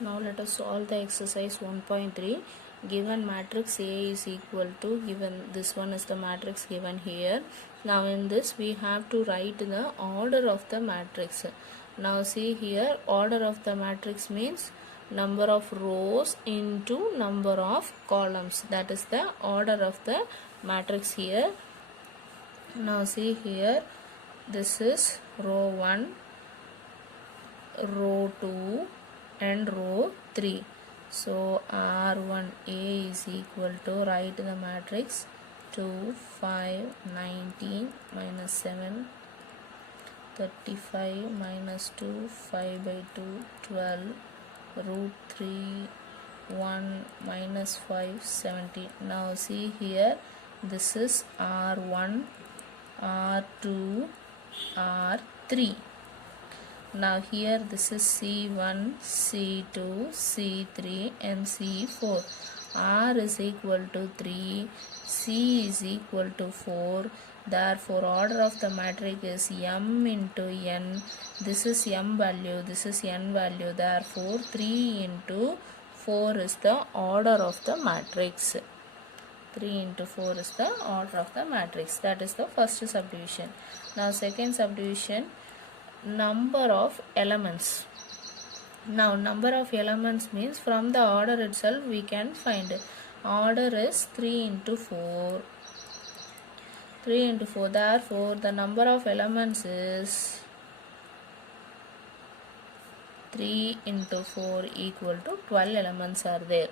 Now let us solve the exercise 1.3. Given matrix A is equal to, given this one is the matrix given here. Now in this we have to write the order of the matrix. Now see here, order of the matrix means number of rows into number of columns. That is the order of the matrix here. Now see here, this is row 1, row 2 and row 3. So R1A is equal to, write the matrix 2, 5, 19 minus 7, 35 minus 2, 5 by 2, 12, root 3, 1 minus 5, 17. Now see here, this is R1, R2, R3. Now here this is C1, C2, C3 and C4. R is equal to 3, C is equal to 4. Therefore order of the matrix is M into N. This is M value, this is N value. Therefore 3 into 4 is the order of the matrix. 3 into 4 is the order of the matrix. That is the first subdivision. Now second subdivision, number of elements. Now number of elements means from the order itself we can find. Order is 3 into 4. 3 into 4. Therefore the number of elements is 3 into 4 equal to 12 elements are there.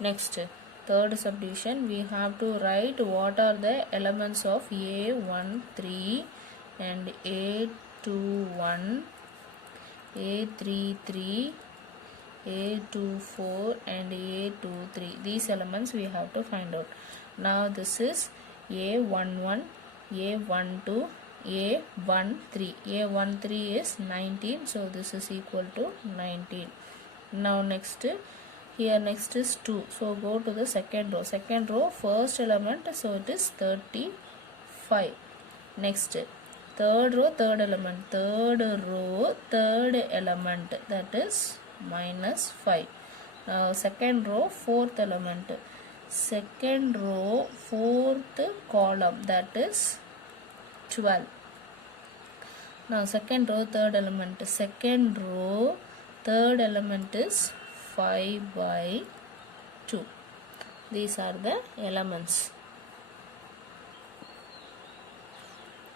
Next, third subdivision, we have to write what are the elements of A13 and A21, A33, A24 and A23. These elements we have to find out. Now this is A11, A12, A13. A13 is 19, so this is equal to 19. Now next, here next is 2. So go to the second row. Second row, first element, so it is 35. Next, third row, third element. Third row, third element, that is minus 5. Now second row, fourth element. Second row, fourth column, that is 12. Now second row, third element. Second row, third element is 5 by 2. These are the elements.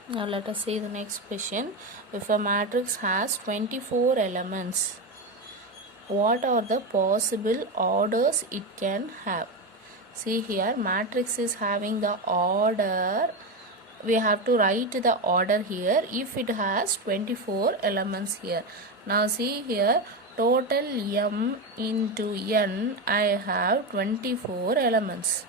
Now let us see the next question. If a matrix has 24 elements, what are the possible orders it can have? See here, matrix is having the order. We have to write the order here if it has 24 elements here. Now see here, total M into N, I have 24 elements.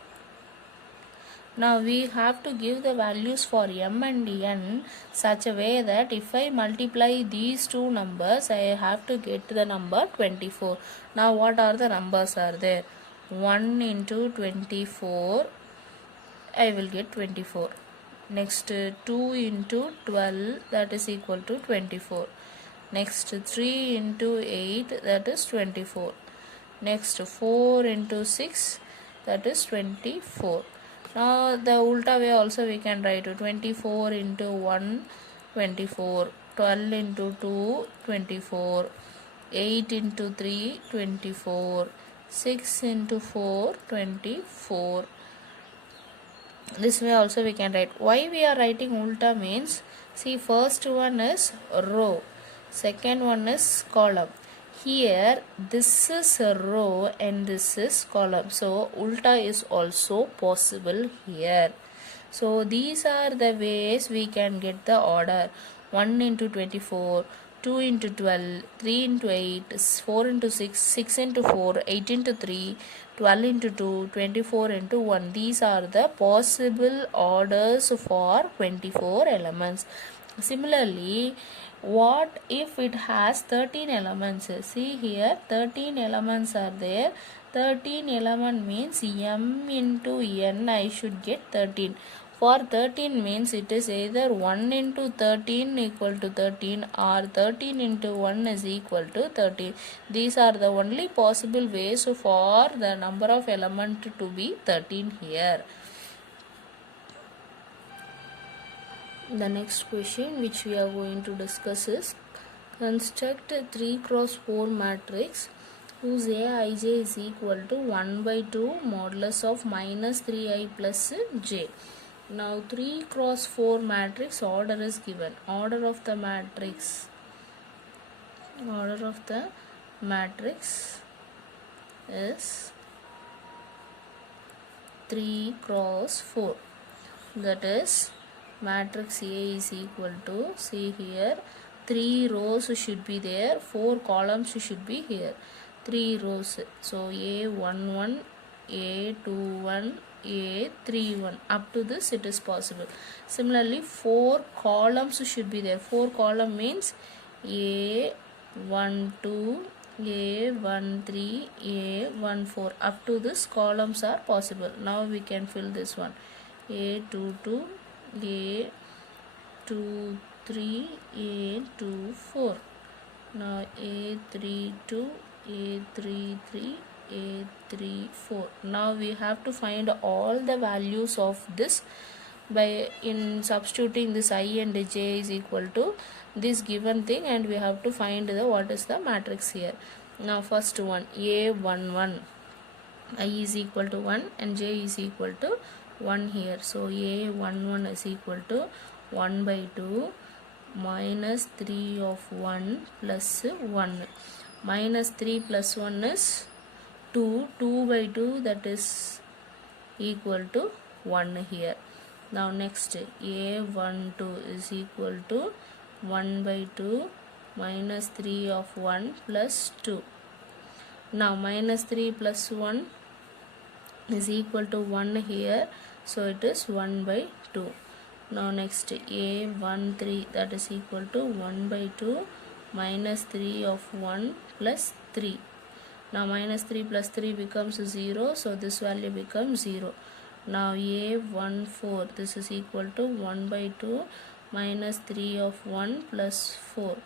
Now we have to give the values for M and N such a way that if I multiply these two numbers, I have to get the number 24. Now what are the numbers are there? 1 into 24, I will get 24. Next 2 into 12, that is equal to 24. Next 3 into 8, that is 24. Next 4 into 6, that is 24. Now the ulta way also we can write 24 into 1, 24. 12 into 2, 24. 8 into 3, 24. 6 into 4, 24. This way also we can write. Why we are writing ulta means, see, first one is row, second one is column. Here this is a row and this is column, so ulta is also possible here. So these are the ways we can get the order. 1 into 24, 2 into 12, 3 into 8, 4 into 6, 6 into 4, 8 into 3, 12 into 2, 24 into 1. These are the possible orders for 24 elements. Similarly, what if it has 13 elements? See here, 13 elements are there. 13 element means M into N, I should get 13. For 13 means it is either 1 into 13 equal to 13 or 13 into 1 is equal to 13. These are the only possible ways for the number of element to be 13 here. The next question which we are going to discuss is construct a 3 cross 4 matrix whose Aij is equal to 1 by 2 modulus of minus 3i plus j. Now 3 cross 4 matrix order is given. Order of the matrix is 3 cross 4. That is matrix A is equal to, see here, 3 rows should be there, 4 columns should be here, 3 rows. So A11, A21, A31, up to this it is possible. Similarly 4 columns should be there. 4 column means A12, A13, A14, up to this columns are possible. Now we can fill this one. A22, A23, A24. Now A32, A33, A34. Now we have to find all the values of this by in substituting this I and j is equal to this given thing, and we have to find the what is the matrix here. Now first one, A11, I is equal to 1 and j is equal to 1 here. So A11 is equal to 1 by 2 minus 3 of 1 plus 1. Minus 3 plus 1 is 2. 2 by 2, that is equal to 1 here. Now next, A12 is equal to 1 by 2 minus 3 of 1 plus 2. Now minus 3 plus 1 is equal to 1 here, so it is 1 by 2. Now next, A13, that is equal to 1 by 2 minus 3 of 1 plus 3. Now minus 3 plus 3 becomes 0, so this value becomes 0. Now A14, this is equal to 1 by 2 minus 3 of 1 plus 4.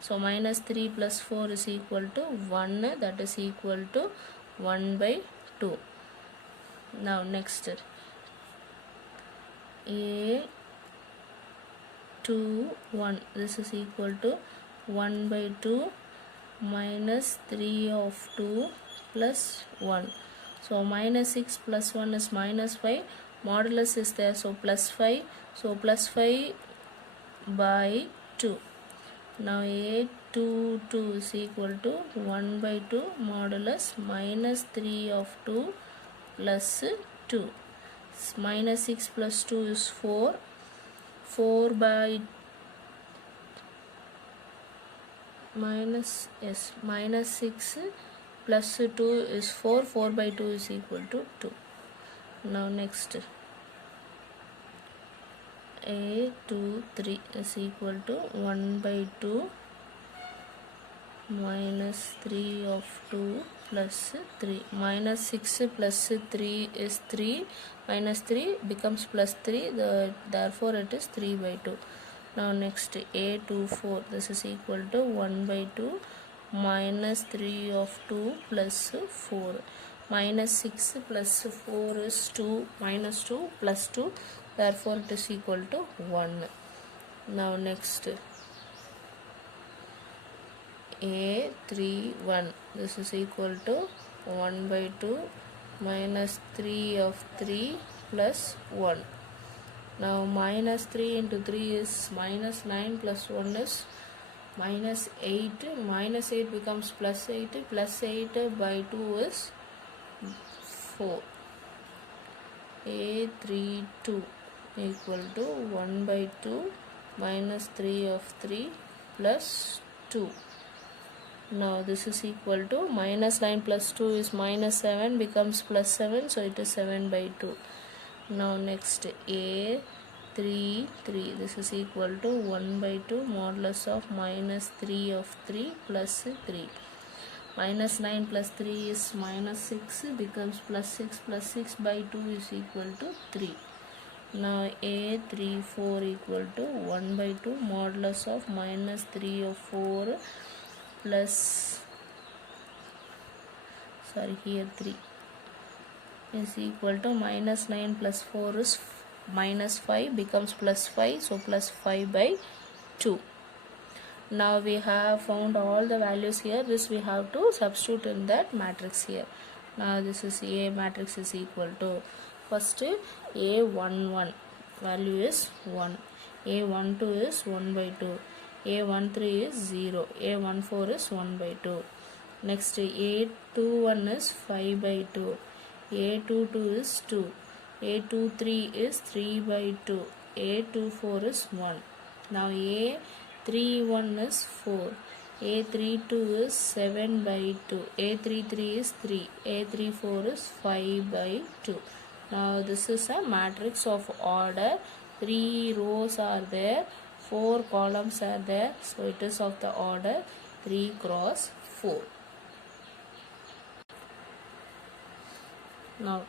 So minus 3 plus 4 is equal to 1, that is equal to 1 by 2. Now next, A21, this is equal to 1 by 2 minus 3 of 2 plus 1. So minus 6 plus 1 is minus 5. Modulus is there, so plus 5. So plus 5 by 2. Now A22 is equal to 1 by 2 modulus minus 3 of 2 plus 2. Minus 6 plus 2 is 4. 4 by minus 6 plus 2 is 4. 4 by 2 is equal to 2. Now next, A23 is equal to 1 by 2 minus 3 of 2 plus 3. Minus 6 plus 3 is 3. Minus 3 becomes plus 3. Therefore it is 3 by 2. Now next, A24, this is equal to 1 by 2 minus 3 of 2 plus 4. Minus 6 plus 4 is 2. Minus 2 plus 2. Therefore it is equal to 1. Now next, A31, this is equal to 1 by 2 minus 3 of 3 plus 1. Now minus 3 into 3 is minus 9 plus 1 is minus 8. Minus 8 becomes plus 8. Plus 8 by 2 is 4. A32 equal to 1 by 2 minus 3 of 3 plus 2. Now this is equal to minus 9 plus 2 is minus 7 becomes plus 7, so it is 7 by 2. Now next, A33, this is equal to 1 by 2 modulus of minus 3 of 3 plus 3. Minus 9 plus 3 is minus 6 becomes plus 6 by 2 is equal to 3. Now a 3 4 equal to 1 by 2 modulus of minus 3 of 4 plus, sorry, here 3 is equal to minus 9 plus 4 is minus 5 becomes plus 5, so plus 5 by 2. Now we have found all the values here. This we have to substitute in that matrix here. Now this is A matrix is equal to, first A11 value is 1, A12 is 1 by 2, A13 is 0, A14 is 1 by 2. Next A21 is 5 by 2, A22 is 2, A23 is 3 by 2, A24 is 1. Now A31 is 4, A32 is 7 by 2, A33 is 3, A34 is 5 by 2. Now this is a matrix of order. 3 rows are there, 4 columns are there, so it is of the order 3 cross 4. Now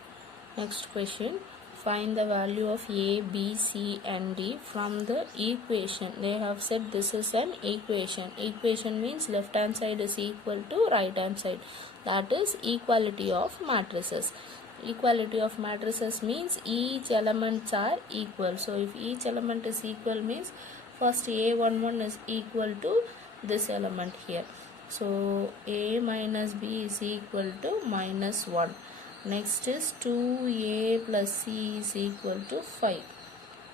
next question, find the value of A, B, C and D from the equation. They have said this is an equation. Equation means left hand side is equal to right hand side. That is equality of matrices. Equality of matrices means each elements are equal. So if each element is equal means first A11 is equal to this element here. So A minus B is equal to minus 1. Next is 2A plus C is equal to 5.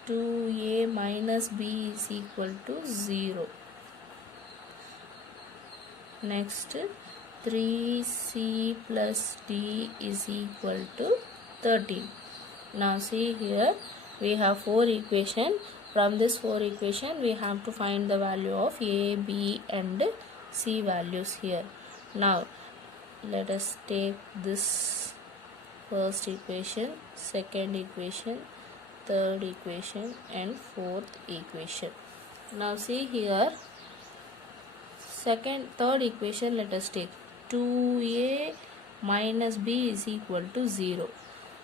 2A minus B is equal to 0. Next 3C plus D is equal to 13. Now see here we have 4 equations. From this 4 equations we have to find the value of A, B and C values here. Now let us take this first equation, second equation, third equation and fourth equation. Now see here third equation, let us take 2A minus B is equal to 0.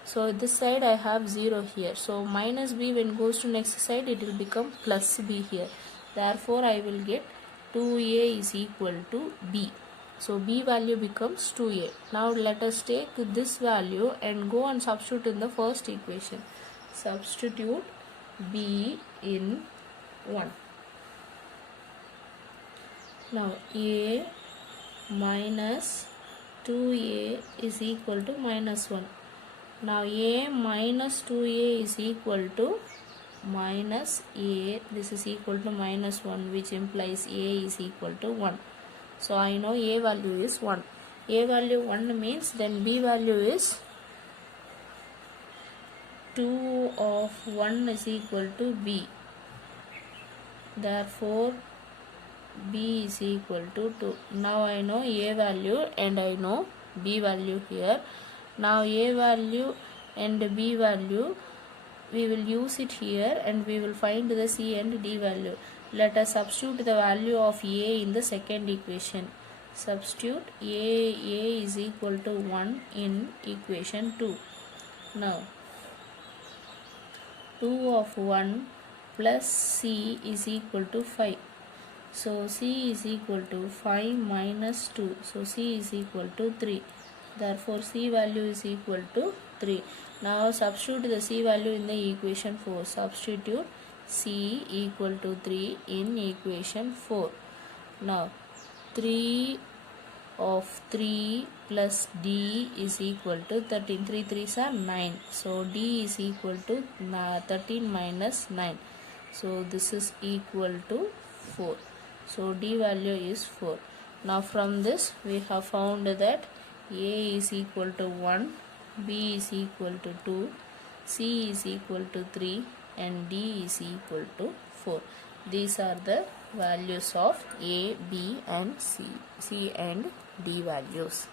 So this side I have 0 here. So minus B when goes to next side it will become plus B here. Therefore I will get 2A is equal to B. So B value becomes 2A. Now let us take this value and go and substitute in the first equation. Substitute B in 1. Now A minus 2A is equal to minus 1. Now A minus 2A is equal to minus A. This is equal to minus 1, which implies A is equal to 1. So I know A value is 1. A value 1 means then B value is 2 of 1 is equal to B. Therefore B is equal to 2. Now I know A value and I know B value here. Now A value and B value we will use it here and we will find the C and D value. Let us substitute the value of A in the second equation. Substitute A is equal to 1 in equation 2. Now 2 of 1 plus C is equal to 5. So C is equal to 5 minus 2. So C is equal to 3. Therefore C value is equal to 3. Now substitute the C value in the equation 4. Substitute C equal to 3 in equation 4. Now 3 of 3 plus D is equal to 13. 3 3s are 9. So D is equal to 13 minus 9. So this is equal to 4. So D value is 4. Now from this we have found that A is equal to 1, B is equal to 2, C is equal to 3 and D is equal to 4. These are the values of A, B and C and D values.